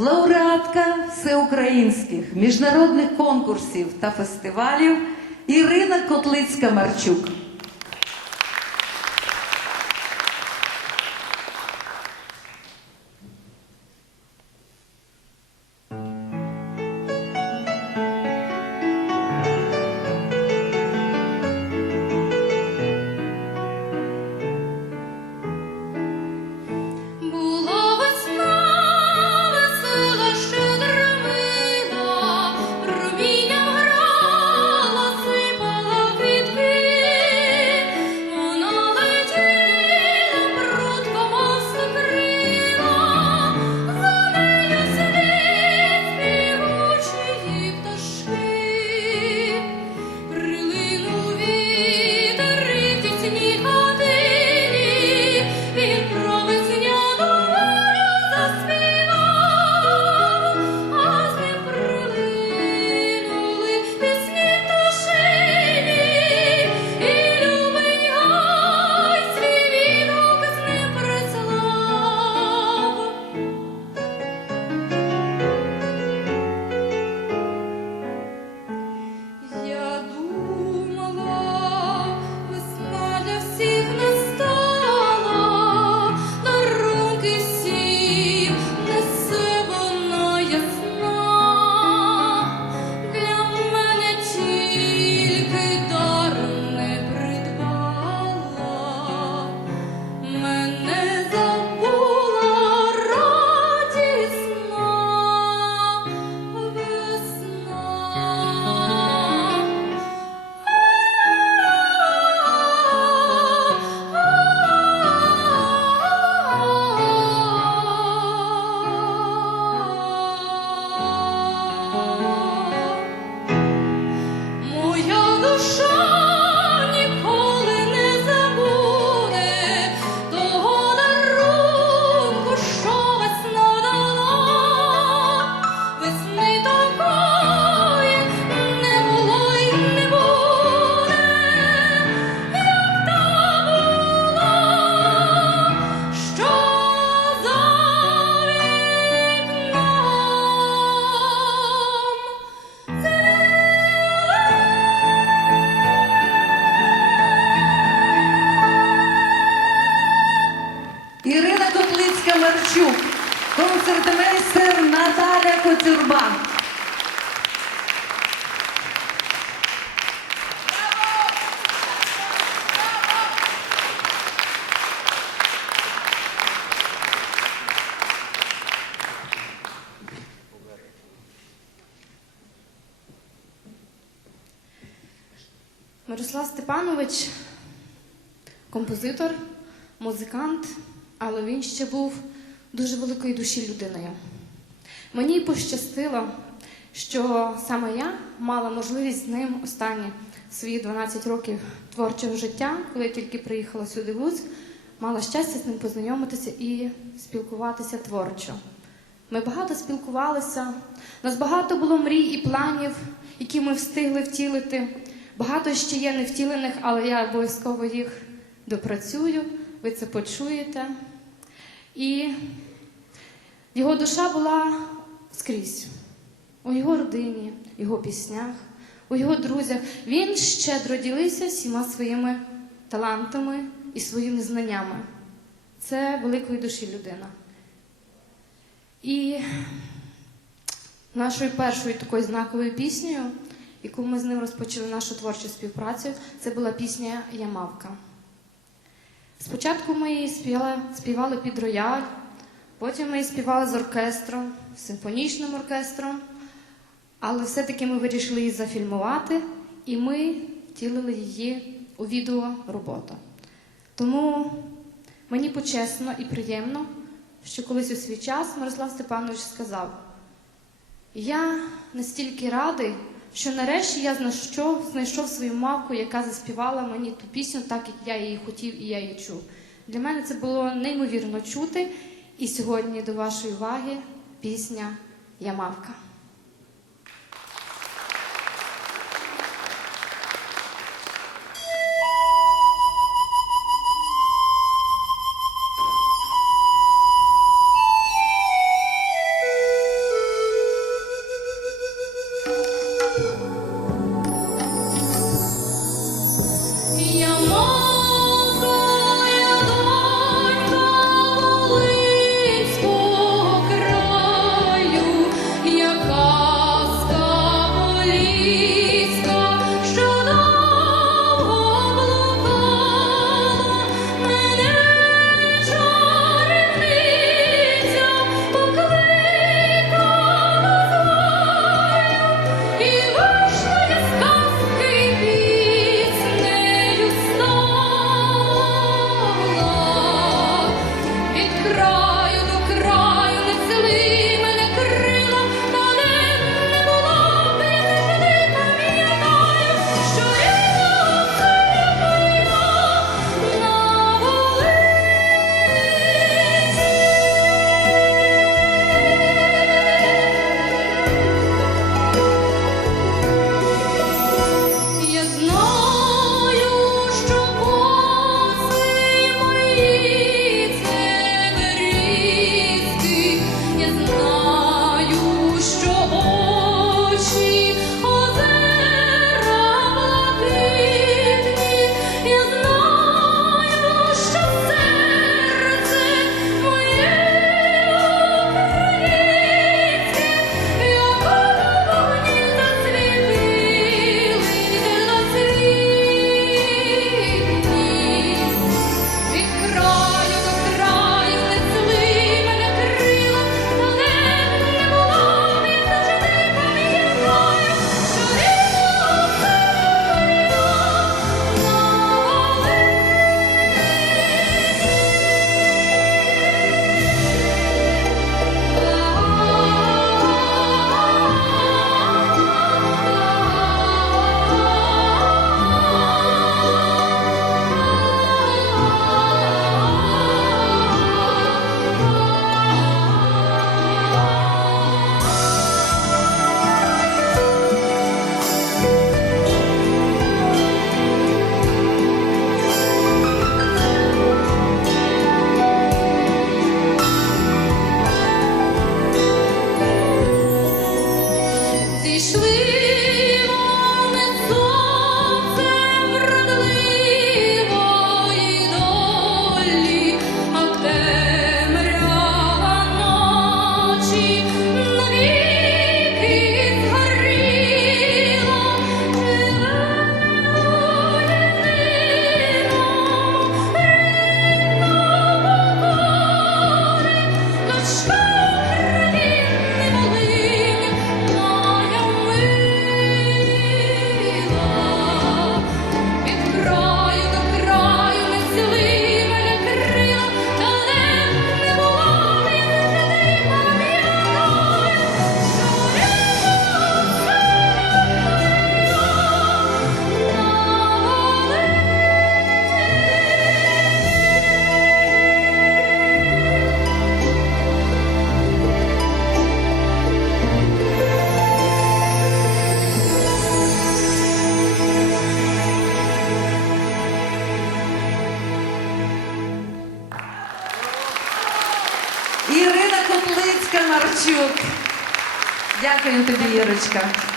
лауреатка всеукраїнських міжнародних конкурсів та фестивалів Ірина Котлицька-Марчук. Була Коцюрба. Мирослав Степанович композитор, музикант, але він ще був дуже великої душі людиною. Мені пощастило, що саме я мала можливість з ним останні свої 12 років творчого життя, коли я тільки приїхала сюди в Луцьк, мала щастя з ним познайомитися і спілкуватися творчо. Ми багато спілкувалися, у нас багато було мрій і планів, які ми встигли втілити. Багато ще є невтілених, але я обов'язково їх допрацюю, ви це почуєте. І його душа була скрізь, у його родині, його піснях, у його друзях. Він щедро ділився всіма своїми талантами і своїми знаннями. Це великої душі людина. І нашою першою такою знаковою піснею, яку ми з ним розпочали нашу творчу співпрацю, це була пісня Ямавка. Спочатку ми її співали, співали під рояль, потім ми співали з оркестром, симфонічним оркестром, але все-таки ми вирішили її зафільмувати, і ми втілили її у відеороботу. Тому мені почесно і приємно, що колись у свій час Мирослав Степанович сказав: я настільки радий, що нарешті я знайшов, знайшов свою мавку, яка заспівала мені ту пісню, так як я її хотів і я її чув. Для мене це було неймовірно чути. І сьогодні до вашої уваги пісня Ямавка. Галицька Дякую тобі, Ірочка.